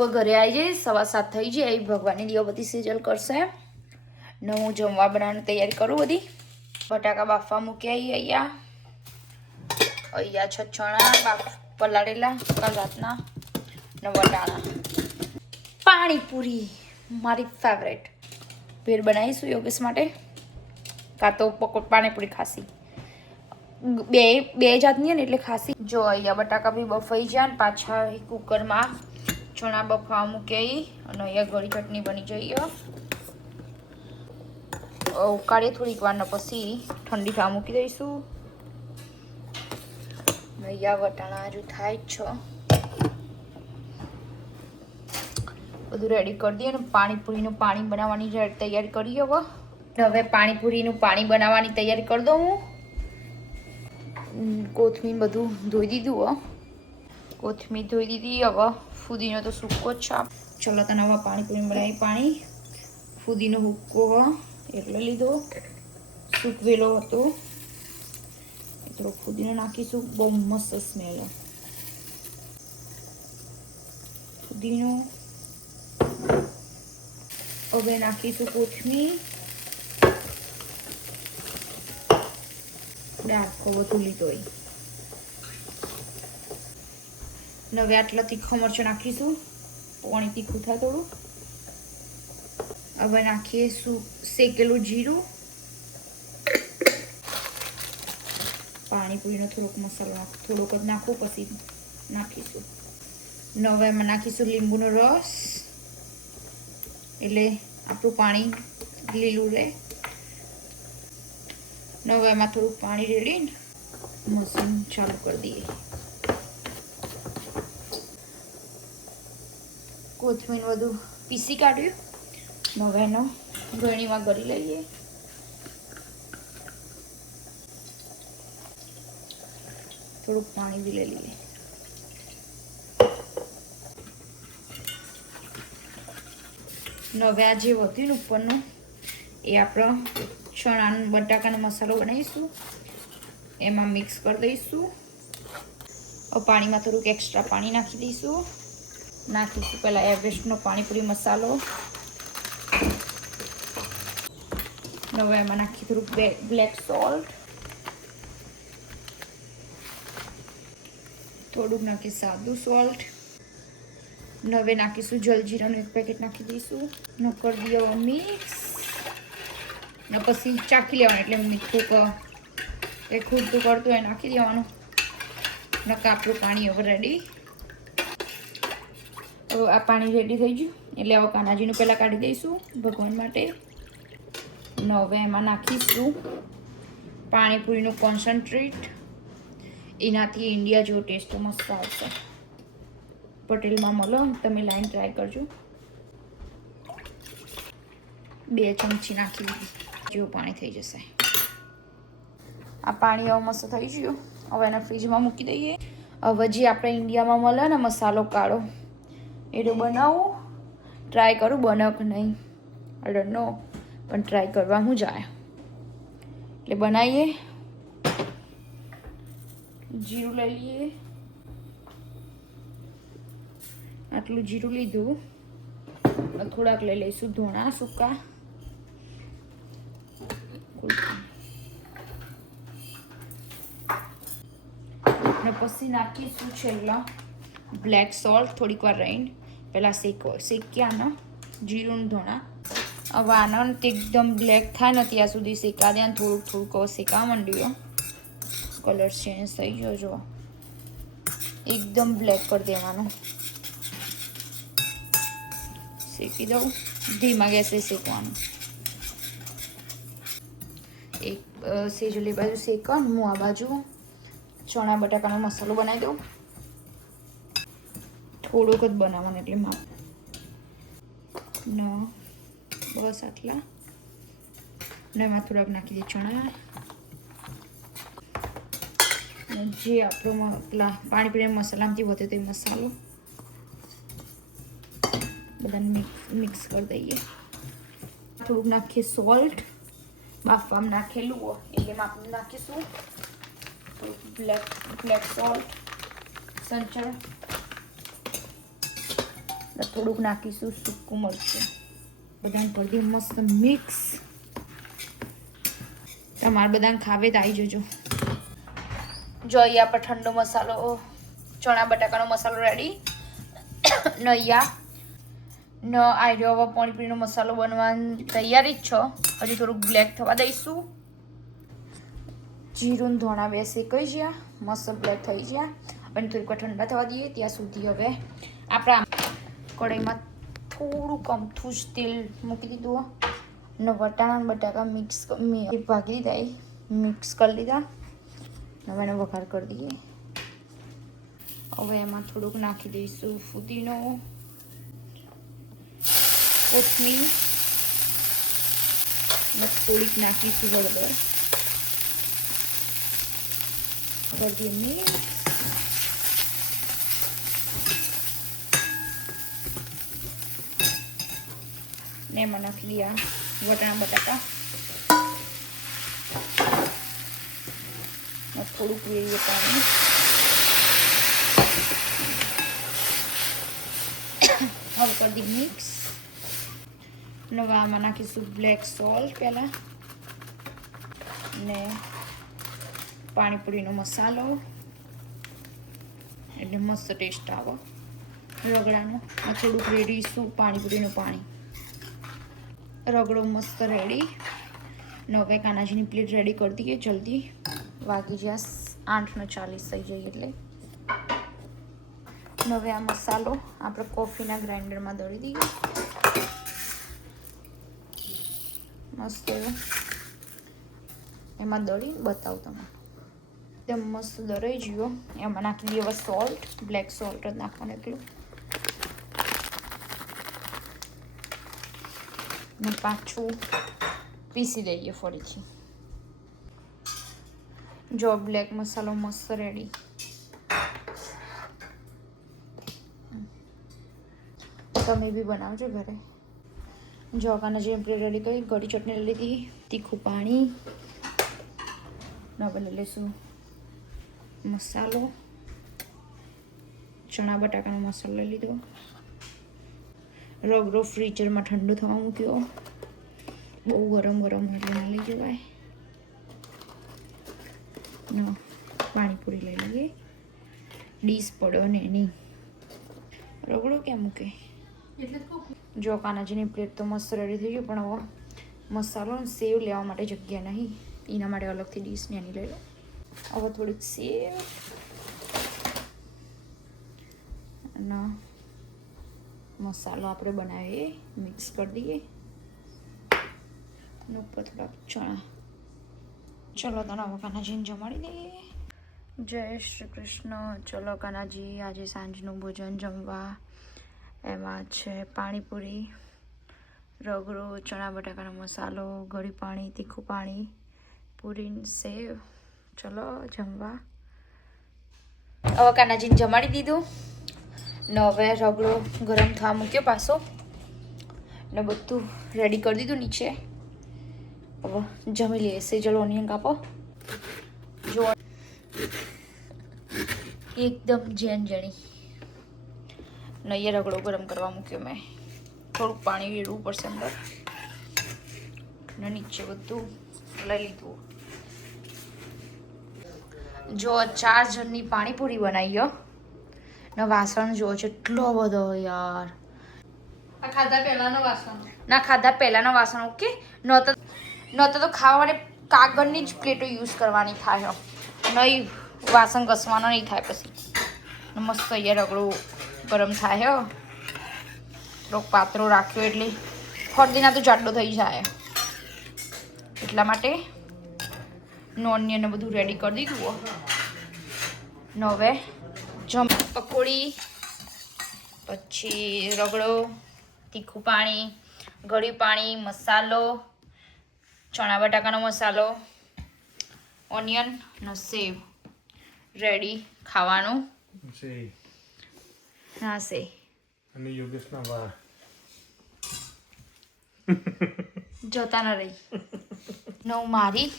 હવે ઘરે આવી જઈશ, 7:15 થઈ જાય. ભગવાનની દીવાબત્તી સેજલ કરશે ને હું જમવા બનાવવાની તૈયારી કરું બધી. બટાકા બાફવા મૂક્યા અહીંયા છછણા પલાળેલા કાલ રાતના ને વટાણા. પાણીપુરી મારી ફેવરેટ. ભેળ બનાવીશું યોગેશ માટે, કાં તો પાણીપુરી ખાસી, બે જાતની ને એટલે ખાસી. જો અહીંયા બટાકા બી બફાઈ જાય ને પાછા કુકરમાં ચણા બફાવા મૂક્યા અને અહીંયા ગળી ચટણી બની જઈએ. ઉકાળીએ થોડીક વાર ને પછી ઠંડી થવા મૂકી દઈશું. અહીંયા વટાણા હજુ થાય જ છે. બધું રેડી કરી દઈએ ને પાણીપુરીનું પાણી બનાવવાની તૈયારી કરીએ. હવે પાણીપુરીનું પાણી બનાવવાની તૈયારી કરી દઉં હું. કોથમીર બધું ધોઈ દીધું. કોથમીર ધોઈ દીધી. હવે ફુદીનો તો સૂકો જ છે. ચલો તને હવે પાણીપુરી બનાવી. પાણી ફુદીનો હુક્કો એટલે લીધો, સૂકવેલો હતો. થોડો ફુદીનો નાખીશું, બહુ મસ્ત સ્મેલ ફુદીનો. હવે નાખીશું કોથમીર. આખો બધું લીધો હોય. હવે આટલા તીખો મરચું નાખીશું, પાણી તીખું થાય થોડું. હવે નાખીએ શેકેલું જીરું. પાણીપુરીનો થોડોક મસાલો થોડોક જ નાખવું, પછી નાખીશું. હવે એમાં નાખીશું લીંબુનો રસ, એટલે આપણું પાણી લીલું રહે. હવે એમાં થોડું પાણી રેડીને મશીન ચાલુ કરી દઈએ. કોથમીર બધું પીસી કાઢ્યું. હવે એનો ગળણીમાં ગળી લઈએ. થોડુંક પાણી બી લઈ લઈએ. હવે આ જે વધ્યું ને ઉપરનું એ આપણો ચણા બટાકાનો મસાલો બનાવીશું, એમાં મિક્સ કરી દઈશું. પાણીમાં થોડુંક એક્સ્ટ્રા પાણી નાખી દઈશું. નાખીશું પહેલાં એવરેસ્ટનો પાણીપુરી મસાલો. હવે એમાં નાખી થોડુંક બ્લેક સોલ્ટ, થોડુંક નાખી સાદું સોલ્ટ. હવે નાખીશું જલજીરાનું 1 પેકેટ નાખી દઈશું. ન કરી દઈએ મિક્સ ને પછી ચાખી લેવાનું, એટલે મીઠું એ ખૂટતું કરતું હોય નાખી દેવાનું. નકા આપણું પાણી હવે રેડી. હવે આ પાણી રેડી થઈ ગયું એટલે હવે કાનાજીનું પહેલાં કાઢી દઈશું ભગવાન માટે. હવે એમાં નાખીશું પાણીપુરીનું કોન્સન્ટ્રેટ. એનાથી ઇન્ડિયા જેવો ટેસ્ટ મસ્ત આવશે. પટેલમાં મળો, તમે લાઈન ટ્રાય કરજો. 2 ચમચી નાખી દીધી, જેવું પાણી થઈ જશે. આ પાણી હવે મસ્ત થઈ ગયું. હવે એને ફ્રીજમાં મૂકી દઈએ. હવે જે આપણે ઇન્ડિયામાં મળે ને મસાલો કાઢો, એનો બનાવું, ટ્રાય કરું બને કે નહીં. આઈ ડોન્ટ નો, પણ ટ્રાય કરવા હું જાય એટલે બનાવીએ. જીરું લઈ લઈએ. આટલું જીરું લીધું. થોડાક લઈ લઈશું ધોણા સૂકા. અને પછી નાખીશું છેલ્લા બ્લેક સોલ્ટ. થોડીક વાર રહીને પહેલાં શેક્યાના જીરું ધોણા. હવે આનો એકદમ બ્લેક થાય ને ત્યાં સુધી શેકા દે. થોડુંક થોડુંક શેકા માંડ્યો. કલર ચેન્જ થઈ ગયો. જો એકદમ બ્લેક કરી દેવાનો. શેકી દઉં, ધીમા ગેસે શેકવાનું. એક સેજલી બાજુ શેકો, હું આ બાજુ ચણા બટાકાનો મસાલો બનાવી દઉં. થોડોક જ બનાવવાનો એટલે માપ ન બસ આટલા. ને એમાં થોડાક નાખી દઈએ ચણા. જે આપણો પાણીપુરી મસાલામાંથી વધે તે મસાલો બધાને મિક્સ કરી દઈએ. થોડુંક નાખીએ સોલ્ટ. બાફવામાં નાખેલું હોય એટલે આપણે નાખીશું બ્લેક સોલ્ટ, સંચળ. થોડુંક નાખીશું સૂકું મરચું. બધાને કરી દઈએ મસ્ત મિક્સ. તમારે બધાને ખાવે તો આવી જજો. જો અહીંયા આપણે ઠંડો મસાલો ચણા બટાકાનો મસાલો રેડી. નૈયા ન આર્યો હવે પાણીપુરીનો મસાલો બનવાની તૈયારી જ છે. હજી થોડુંક બ્લેક થવા દઈશું. જીરું ધોણા બે શેકાઈ ગયા, મસ્ત બ્લેક થઈ ગયા અને થોડીક ઠંડા થવા દઈએ. ત્યાં સુધી હવે આપણા કઢાઈમાં થોડુંક અમથું જ તેલ મૂકી દીધું અને વટાણા બટાકા મિક્સ ભાગી દીધા, મિક્સ કરી લીધા. હવે એને વઘાર કરી દઈએ. હવે એમાં થોડુંક નાખી દઈશું ફુદીનો, કોથમીર ને થોડીક નાખીશું હળદર. કરી દઈએ મિક્સ. ને એમાં નાખી દઈએ વટાણા બટાકા. થોડુંક વેરીએ પાણી. હવે કરી દઈએ મિક્સ. હવે આમાં નાખીશું બ્લેક સોલ્ટ પહેલાં ને પાણીપુરીનો મસાલો એટલે મસ્ત ટેસ્ટ આવે રગડાનો. થોડુંક રેડીશું પાણીપુરીનું પાણી. રગડો મસ્ત રેડી. ને હવે કાનાજીની પ્લેટ રેડી કરી દઈએ જલ્દી. વાગી જ્યાં 8:40 થઈ જાય એટલે. હવે આ મસાલો આપણે કોફીના ગ્રાઇન્ડરમાં દળી દઈએ મસ્ત એવો. એમાં દળી બતાવું તમને. એકદમ મસ્ત દળાઈ ગયો. એમાં નાખી દઈએ હવે સોલ્ટ. બ્લેક સોલ્ટ જ નાખવાનું એટલું. ને પાછું પીસી દઈએ ફરીથી. જો બ્લેક મસાલો મસ્ત રેડી. તમે બી બનાવજો ઘરે. જો કાનાજી પ્લેટ રેડી કરી. ગળી ચટણી લઈ લીધી, તીખું પાણી. હવે લઈ લઈશું મસાલો. ચણા બટાકાનો મસાલો લઈ લીધો. રગડો ફ્રીઝરમાં ઠંડુ થવા મૂક્યો. બહુ ગરમ ગરમ એટલે ના લઈ જવાય. પાણીપુરી લઈ લઈએ. ડીશ પડ્યો ને એની રગડો ક્યાં મૂકે. જો કાનાજીની પ્લેટ તો મસ્ત રેડી થઈ ગયું. પણ હવે મસાલો સેવ લેવા માટે જગ્યા નહીં. એના માટે અલગથી ડીશ ને એની લઈ લો. હવે થોડીક સેવ અને મસાલો આપણે બનાવીએ મિક્સ કરી દઈએ. અને ઉપર થોડાક ચણા. ચલો તને હવે કાનાજીને જમાડી દઈએ. જય શ્રી કૃષ્ણ. ચલો કાનાજી આજે સાંજનું ભોજન જમવા. એમાં છે પાણીપુરી, રગડો, ચણા બટાકાનો મસાલો, ગળી પાણી, તીખું પાણી, પૂરી, સેવ. ચલો જમવા. હવે કાનાજીને જમાડી દીધું ને હવે રગડો ગરમ થવા મૂક્યો પાછો ને બધું રેડી કરી દીધું નીચે. હવે જમી લઈએ. સેજલ ઓનિયન કાપો. જો એકદમ જેણી ને અહીંયા રગડો ગરમ કરવા મૂક્યો મેં. થોડુંક પાણી રેડવું પડશે અંદર ને નીચે બધું લઈ લીધું. જો 4 જણની પાણીપુરી બનાવી ને વાસણ જો છે એટલો બધો યાર. ખાધા પહેલાનો વાસણ ના ખાધા પહેલાનો વાસણ. ઓકે નહોતો તો ખાવા માટે કાગળની જ પ્લેટો યુઝ કરવાની થાય. નહીં વાસણ ઘસવાનો નહીં થાય. પછી મસ્ત અહીંયા રગડો ગરમ થાય. થોડોક પાતળો રાખ્યો એટલે ફરદીના તો જાડો થઈ જાય. એટલા માટે ઓનિયન ને બધું રેડી કરી દીધું. ને હવે પકોડી, પછી રગડો, તીખું પાણી, ગળી પાણી, મસાલો, ચણા બટાકાનો મસાલો, ઓનિયન ને સેવ રેડી ખાવાનું. હા સે અને યોગેશના વાળ જોતા ન રહી. ને હું મારી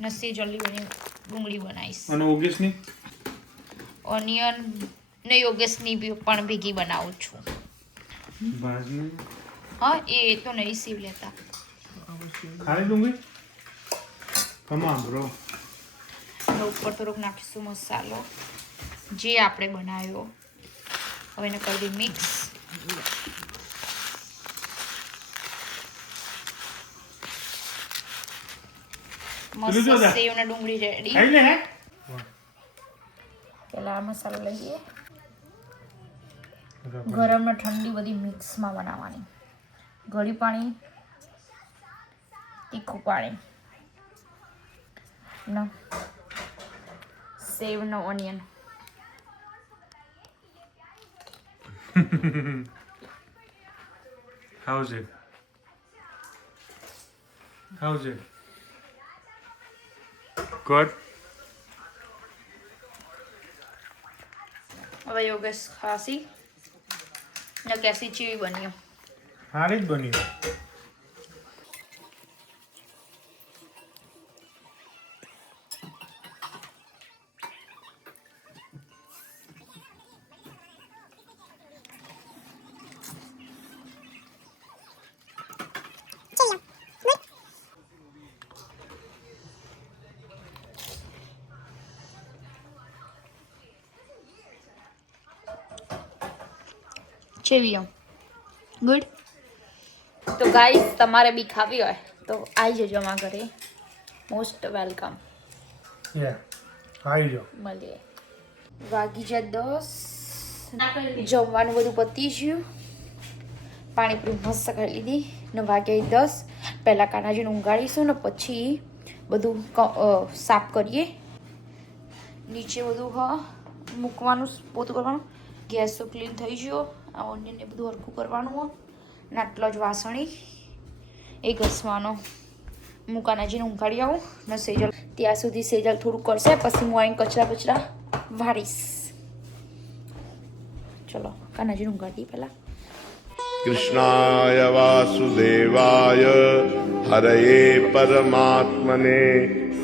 નસી જલ્દી બની ડુંગળી બનાવીશ. અને યોગેશની ઓનિયન ને યોગેશની પણ ભેગી બનાવું છું. ભાજની હા એ તો નહીં સીવ લેતા. ખાલી ડુંગળી કમામ બ્રો. અને ઉપર થોડોક નાખીશું મસાલો જે આપણે બનાવ્યો. હવે એને કરી દઈએ મિક્સ. મસ્ત સેવ ને ડુંગળી રેડી. પેલા આ મસાલો લઈએ. ગરમ ને ઠંડી બધી મિક્સમાં બનાવવાની. ગળી પાણી, તીખું પાણી, no save no onion. How's it? How's it? Good. હવે યોગેશ ખાસી ને કેસી ચીવી બની. સારી જ બની. ચેવી ગુડ. તો ગાઈસ તમારે બી ખાવી હોય તો આવી જજો અમારા ઘરે. Most welcome. આવી જાઓ. મળીએ. વાગી જાય 10. જમવાનું બધું પતી ગયું. પાણીપુરી મસ્ત ખાઈ લીધી ને વાગ્યા 10. પહેલાં કાનાજીને ઊંઘાડીશું ને પછી બધું સાફ કરીએ. નીચે બધું મૂકવાનું, પોતું કરવાનું. ગેસ તો ક્લીન થઈ ગયો. આ ઓનિયન ને બધું હરખું કરવાનું હોય ને આટલો જ વાસણી એ ઘસવાનો. હું કાનાજીને ઊંઘાડી આવું ને સેજલ ત્યાં સુધી સેજલ થોડું કરશે પછી હું આવીને કચરા વારીશ. ચલો કાનાજીને ઊંઘાડી પહેલાં. कृष्णाय वासुदेवाय हरये परमात्मने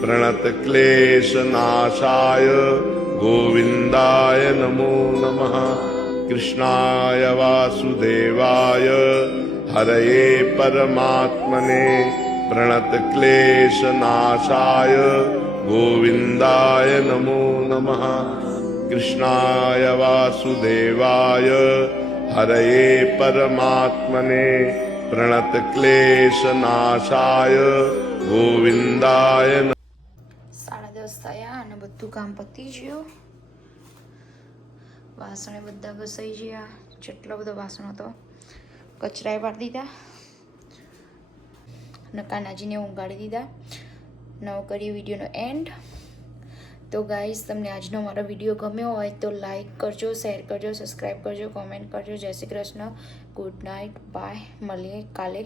प्रणतक्लेशनाशाय गोविन्दाय नमो नमः। कृष्णाय वासुदेवाय हरये परमात्मने प्रणतक्लेशनाशाय गोविन्दाय नमो नमः। कृष्णाय वासुदेवाय हरये परमात्मने प्रणतक्लेशनाशाय गोविन्दाय 10:30 થયા અને બધું કામ પતી ગયું. વાસણે બધા ઘસાઈ ગયા. જેટલો બધો વાસણ હતો કચરાએ પાડી દીધા ને કાનાજીને ઊંઘાડી દીધા. નવો કરીએ વિડીયોનો એન્ડ. તો ગાઈઝ તમને આજનો મારો વિડીયો ગમ્યો હોય તો લાઈક કરજો, શેર કરજો, સબસ્ક્રાઈબ કરજો, કોમેન્ટ કરજો. જય Shri Krishna. Good night. Bye. મળીએ કાલે.